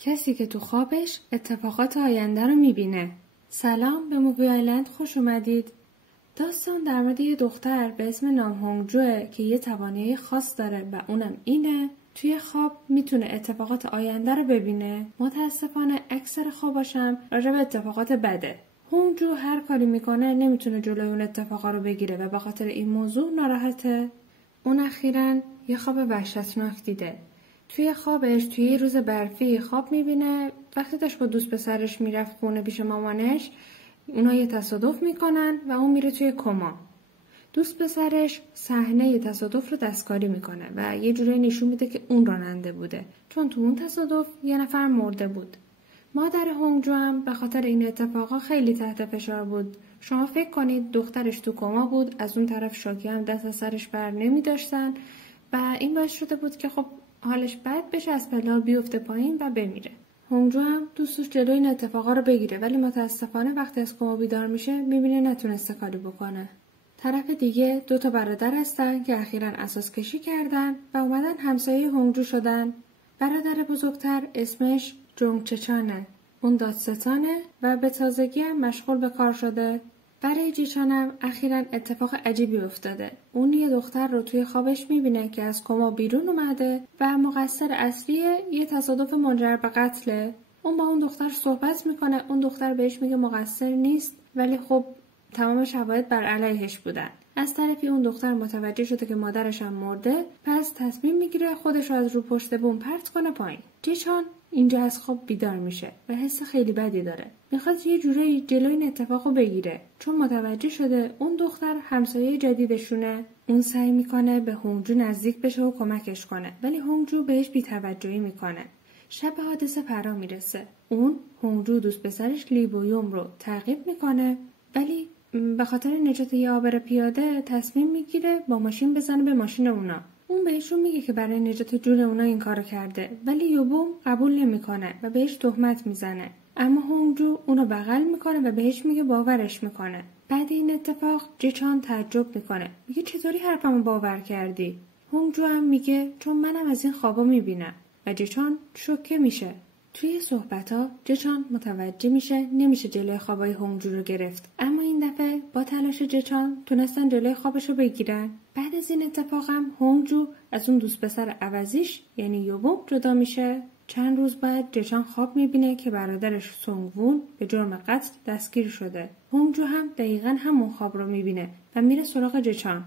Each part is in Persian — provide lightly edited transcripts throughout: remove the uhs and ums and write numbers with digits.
کسی که تو خوابش اتفاقات آینده رو میبینه. سلام، به مووی آیلند خوش اومدید. داستان در مورد یه دختر به اسم نام هونگجوه که یه توانایی خاص داره و اونم اینه توی خواب میتونه اتفاقات آینده رو ببینه. متاسفانه اکثر خواباشم راجع به اتفاقات بده. هونگجو هر کاری میکنه نمیتونه جلوی اون اتفاقا رو بگیره و به خاطر این موضوع ناراحته. اون اخیراً یه خواب وحشتناک دیده. توی خوابش توی یه روز برفی خواب میبینه وقتی داشت با دوست پسرش میرفت خونه پیش مامانش، اونا یه تصادف میکنن و اون میره توی کما. دوست پسرش صحنه تصادف رو دستکاری میکنه و یه جوری نشون میده که اون راننده بوده، چون تو اون تصادف یه نفر مرده بود. مادر هونگجو هم به خاطر این اتفاقا خیلی تحت فشار بود. شما فکر کنید دخترش تو کما بود، از اون طرف شاکی هم دست از سرش بر نمیداشتن و این باعث شده بود که خب حالش بد بشه، از پله‌ها بیفته پایین و بمیره. هونگجو هم دوستش جلوی این اتفاقا رو بگیره، ولی متاسفانه وقتی از کما بیدار میشه میبینه نتونسته کاری بکنه. طرف دیگه 2 برادر هستن که اخیراً اساس کشی کردن و اومدن همسایه هونگجو شدن. برادر بزرگتر اسمش جونگچچانه. اون دادستانه و به تازگی هم مشغول به کار شده. برای جیچانم اخیراً اتفاق عجیبی افتاده. اون یه دختر رو توی خوابش میبینه که از کما بیرون اومده و مقصر اصلی یه تصادف منجر به قتله. اون با اون دختر صحبت میکنه، اون دختر بهش میگه مقصر نیست، ولی خب تمام شواهد بر علیهش بودن. از طرفی اون دختر متوجه شده که مادرش هم مرده، پس تصمیم میگیره خودش رو از رو پشت بوم پرت کنه پایین. جیچان اینجا از خواب بیدار میشه و حس خیلی بدی داره. میخواد یه جوری جلوی این اتفاقو بگیره، چون متوجه شده اون دختر همسایه جدیدشونه. اون سعی میکنه به هونگجو نزدیک بشه و کمکش کنه، ولی هونگجو بهش بی‌توجهی میکنه. شب حادثه فرا میرسه. اون هونگجو دوست پسرش لی بویوم رو تعقیب میکنه، ولی به خاطر نجات یه عابر پیاده تصمیم میگیره با ماشین بزنه به ماشین اونا. اون بهشون میگه که برای نجات جون اونا این کارو کرده، ولی یوبوم قبول نمیکنه و بهش تهمت میزنه. اما هونگجو اونو بغل میکنه و بهش میگه باورش میکنه. بعد این اتفاق جیچان تعجب میکنه. میگه چطوری حرفمو باور کردی؟ هونگجو هم میگه چون منم از این خوابا میبینم و جیچان شوکه میشه. توی صحبت‌ها جیچان متوجه میشه نمیشه جلوی خوابای هونگجو رو گرفت، اما این دفعه با تلاش جیچان تونستن جلوی خوابش رو بگیرن. بعد از این اتفاق هم هونگجو از اون دوست پسر عوضیش یعنی یوبوم جدا میشه. چند روز بعد جیچان خواب میبینه که برادرش سونگوون به جرم قتل دستگیر شده. هونگجو هم دقیقاً همون خواب رو میبینه و میره سراغ جیچان.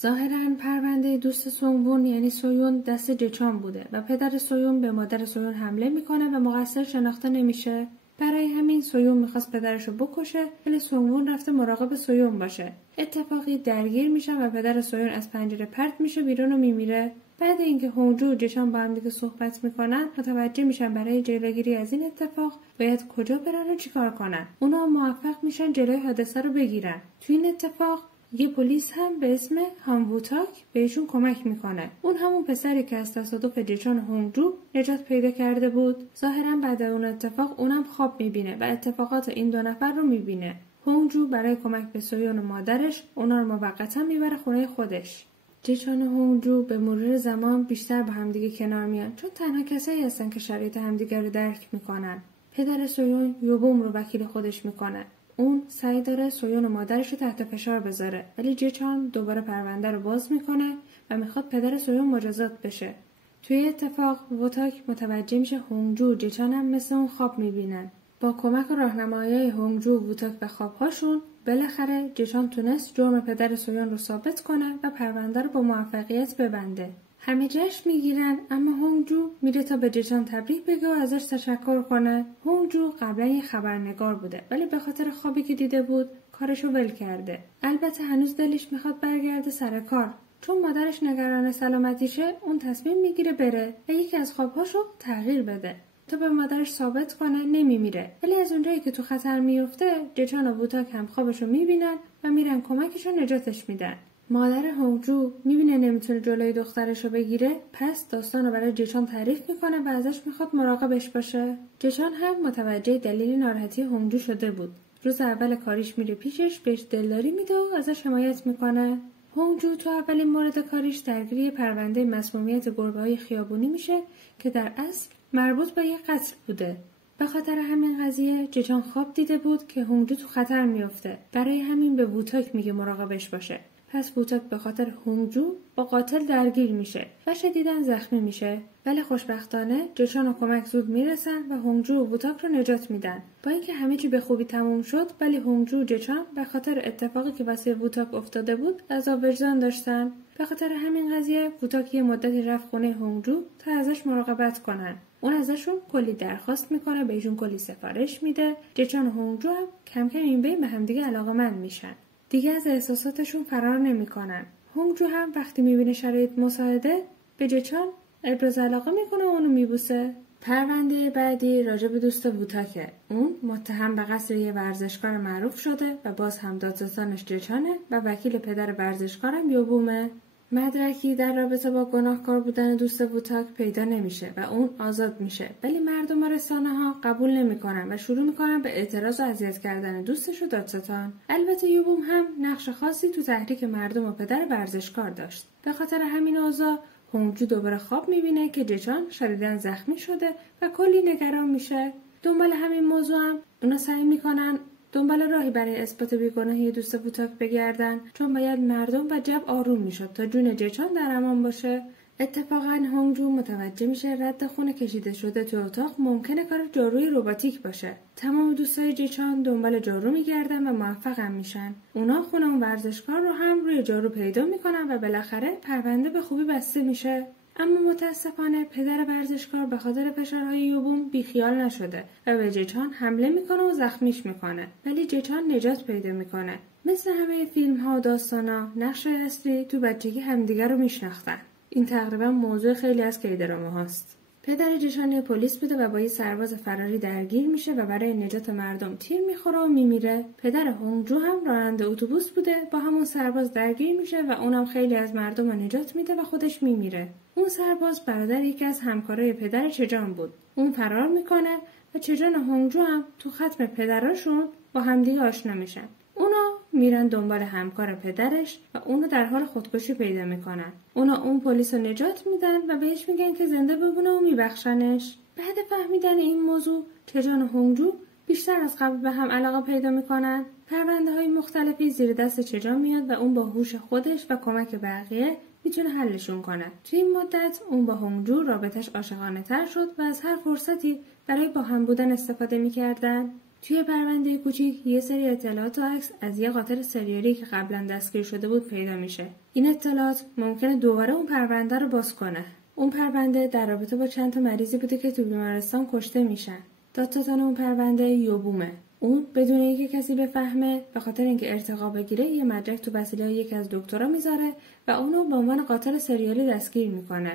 ظاهراً پرونده دوست سونگوون یعنی سویون دست جیچان بوده و پدر سویون به مادر سویون حمله میکنه و مقصر شناخته نمیشه. برای همین سویون میخواست پدرشو بکشه، ولی سونگوون رفته مراقب سویون باشه. اتفاقی درگیر میشن و پدر سویون از پنجره پرت میشه بیرون و میمیره. بعد اینکه هونگجو و جیچان با هم دیگه صحبت میکنن متوجه میشن برای جلوگیری از این اتفاق باید کجا برن و چیکار کنن. اونا موفق میشن جلوی حادثه رو بگیرن. تو این اتفاق یه پلیس هم به اسم هانووتاک بهشون کمک میکنه. اون همون پسری که از تصادف جیچان هونگجو نجات پیدا کرده بود. ظاهرا بعد اون اتفاق اونم خواب میبینه و اتفاقات این 2 نفر رو میبینه. هونگجو برای کمک به سویون و مادرش اونا رو موقتا میبره خونه خودش. جیچان و هونگجو به مرور زمان بیشتر با همدیگه کنار میان، چون تنها کسایی هستن که شرایط همدیگه رو درک میکنن. پدر سویون یوبوم رو وکیل خودش میکنه. اون سعی داره سویون و مادرش رو تحت فشار بذاره، ولی جیچان دوباره پرونده رو باز میکنه و میخواد پدر سویون مجازات بشه. توی اتفاق ووتاک متوجه میشه هونگجو و جیچان هم مثل اون خواب میبینن. با کمک و راهنمایی هونگجو و ووتاک و خوابهاشون بالاخره جیچان تونست جرم پدر سویون رو ثابت کنه و پرونده رو با موفقیت ببنده. همه جشن میگیرن، اما هونگجو میره تا به جیچان تبریک بگه و ازش تشکر کنه. هونگجو قبلا یه خبرنگار بوده، ولی به خاطر خوابی که دیده بود کارشو ول کرده. البته هنوز دلش میخواد برگرده سر کار، چون مادرش نگران سلامتیشه. اون تصمیم میگیره بره و یکی از خوابهاشو تغییر بده تا به مادرش ثابت کنه نمیمیره. ولی از اونجایی که تو خطر میفته جیچان و ووتاک هم خوابشو میبینن و میرن کمکشو نجاتش میدن. مادر هونگجو میبینه نمیتونه جلوی دخترشو بگیره، پس داستانو برای جیچان تعریف میکنه و ازش میخواد مراقبش باشه. جیچان هم متوجه دلیل ناراحتی هونگجو شده بود. روز اول کاریش میره پیشش، بهش دلداری میده و ازش حمایت میکنه. هونگجو تو اولین مورد کاریش درگیری پرونده مسمومیت گربه‌های خیابونی میشه که در اصل مربوط به یک قتل بوده. به خاطر همین قضیه جچان خواب دیده بود که هونگجو تو خطر میفته. برای همین به ووتاک میگه مراقبش باشه. پس ووتاک به خاطر هونگجو با قاتل درگیر میشه و شدیداً زخمی میشه. ولی خوشبختانه جچان و کمک زود میرسن و هونگجو و ووتاک رو نجات میدن. با اینکه همه چی به خوبی تموم شد، ولی هونگجو و جچان به خاطر اتفاقی که واسه ووتاک افتاده بود عذاب وجدان داشتن. به خاطر همین قضیه ووتاک یه مدتی رفت خونه هونگجو تا ازش مراقبت کنن. اون ازشون کلی درخواست میکنه، بهشون کلی سفارش میده. جچان و هونگجو هم کم کم این بین به همدیگه علاقه‌مند میشن. دیگه از احساساتشون فرار نمیکنن. هونگجو هم وقتی میبینه شرایط مساعده به جچان ابراز علاقه میکنه و اونو میبوسه. پرونده بعدی راجع به دوست ووتاکه. اون متهم به قتل یه ورزشکار معروف شده و باز هم دادستانش جچانه و وکیل پدر ورزشکارم یوبومه. مدرکی در رابطه با گناهکار بودن دوست ووتاک پیدا نمیشه و اون آزاد میشه، ولی مردم و رسانه‌ها قبول نمیکنن و شروع میکنن به اعتراض و اذیت کردن دوستش و دادستان. البته یوبوم هم نقش خاصی تو تحریک مردم و پدر ورزشکار داشت. به خاطر همین اوضاع هونگجو دوباره خواب میبینه که جچان شدیداً زخمی شده و کلی نگران میشه. دنبال همین موضوع هم اونا سعی میکنن دنبال راهی برای اثبات بیگناهی دوست ووتاک بگردن، چون باید مردم و جو آروم میشد تا جون جچان در امان باشه. اتفاقا هونگجو متوجه میشه رد خون کشیده شده تو اتاق ممکنه کار جاروی رباتیک باشه. تمام دوستای جچان دنبال جارو میگردن و موفق هم میشن. اونا خونه اون ورزشکار رو هم روی جارو پیدا میکنن و بالاخره پرونده به خوبی بسته میشه. اما متاسفانه پدر ورزشکار به خاطر فشارهای یوبوم بیخیال نشده و به جچان حمله میکنه و زخمیش میکنه، ولی جچان نجات پیدا میکنه. مثل همه فیلم ها و داستانا، نقش اصلی تو بچگی همدیگر رو میشناختن. این تقریبا موضوع خیلی از کیدراما هاست. پدر جچان پلیس بوده و با یه سرباز فراری درگیر میشه و برای نجات مردم تیر میخوره و میمیره. پدر هونگجو هم راننده اتوبوس بوده، با همون سرباز درگیر میشه و اونم خیلی از مردم رو نجات میده و خودش میمیره. اون سرباز برادر یکی از همکارای پدر چجان بود. اون فرار میکنه و چجان و هونگجو هم تو ختم پدراشون با همدیگه آشنا میشن. اونا میرن دنبال همکار پدرش و اونو در حال خودکشی پیدا میکنن. اونا اون پلیس رو نجات میدن و بهش میگن که زنده بمونه و میبخشنش. بعد فهمیدن این موضوع چجان و هونگجو بیشتر از قبل به هم علاقه پیدا میکنن. پرونده های مختلفی زیر دست چجان میاد و اون با هوش خودش و کمک بقیه میتونه حلشون کنه. توی این مدت اون با هونگجو رابطش عاشقانه تر شد و از هر فرصتی برای با هم بودن استفاده میکردن. توی پرونده کوچیک یه سری اطلاعات و عکس از یه قاتل سریالی که قبلا دستگیر شده بود پیدا میشه. این اطلاعات ممکنه دوباره اون پرونده رو باز کنه. اون پرونده در رابطه با چند تا مریضی بوده که تو بیمارستان کشته میشن. دادستان اون پرونده یوبومه. اون بدون اینکه کسی بفهمه به خاطر اینکه ارتقا بگیره یه مدرک تو وسیله یکی از دکترا میذاره و اونو به عنوان قاتل سریالی دستگیر میکنه.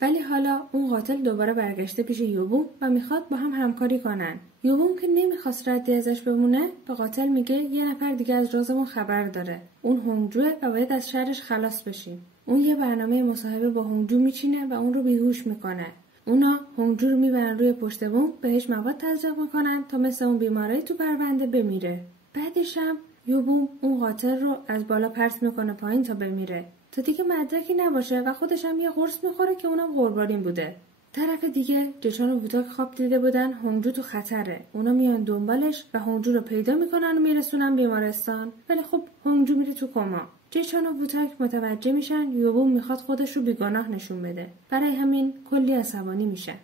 ولی حالا اون قاتل دوباره برگشته پیش یوبوم و میخواد با هم همکاری کنن. یوبوم که نمیخواست ردی ازش بمونه به قاتل میگه یه نفر دیگه از رازمون خبر داره. اون هونگجوه و باید از شرش خلاص بشیم. اون یه برنامه مصاحبه با هونگجو میچینه و اون رو بیهوش میکنه. اونا هونگجو رو میبرن روی پشت بوم، بهش مواد تزریق میکنن تا مثل اون بیماری تو پرونده بمیره. بعدش هم یوبوم اون قاتل رو از بالا پرت میکنه پایین تا بمیره، تا دیگه مدرکی نباشه و خودش هم یه قرص میخوره که اونم قربانی بوده. طرف دیگه جچان و ووتاک خواب دیده بودن هونگجو تو خطره. اونا میان دنبالش و هونگجو رو پیدا میکنن و میرسونن بیمارستان، ولی خب هونگجو میره تو کما. جچان و ووتاک متوجه میشن یوبوم میخواد خودش رو بیگناه نشون بده. برای همین کلی عصبانی میشه.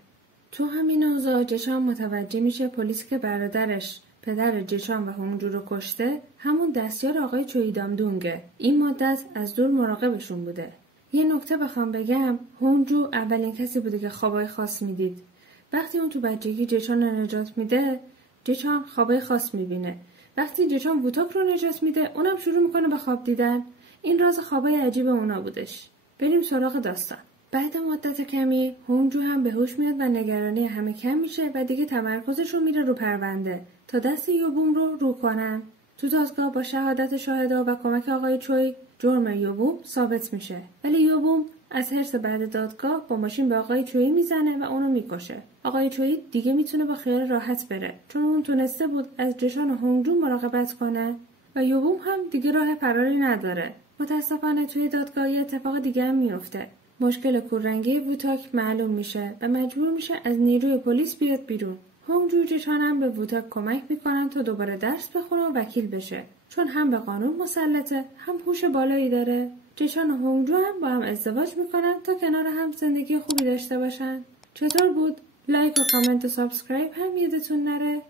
تو همین اوضاع جچان متوجه میشه پلیس که برادرش پدر جچان و هونگجو رو کشته همون دستیار آقای چویدامدونگه. این مدت از دور مراقبشون بوده. یه نکته بخوام بگم، هونگجو اولین کسی بوده که خوابای خاص میدید. وقتی اون تو بچگی جچان رو نجات میده، جچان خوابای خاص میبینه. وقتی جچان ووتاک رو نجات میده، اونم شروع میکنه به خواب دیدن. این راز خوابای عجیب اونا بودش. بریم سراغ داستان. بعد مدت کمی هونگجو هم به هوش میاد و نگرانی همه کم میشه و دیگه تمرکزش رو میره رو پرونده تا دست یوبوم رو کنن. تو دادگاه با شهادت شاهدا و کمک آقای چوی جرم یوبوم ثابت میشه، ولی یوبوم از حرص بعد دادگاه با ماشین به آقای چوی میزنه و اونو میکشه. آقای چوی دیگه میتونه با خیال راحت بره چون اون تونسته بود از جچان و هونگجو مراقبت کنه و یوبوم هم دیگه راه فراری نداره. متاسفانه توی دادگاه اتفاق دیگه هم میفته. مشکل کوررنگی ووتاک معلوم میشه و مجبور میشه از نیروی پلیس بیاد بیرون. هونگجو جیچان هم به ووتاک کمک میکنن تا دوباره درس بخونه و وکیل بشه، چون هم به قانون مسلطه هم هوش بالایی داره. جیچان و هونگجو هم با هم ازدواج میکنن تا کنار هم زندگی خوبی داشته باشن. چطور بود؟ لایک و کامنت و سابسکرایب هم یادتون نره.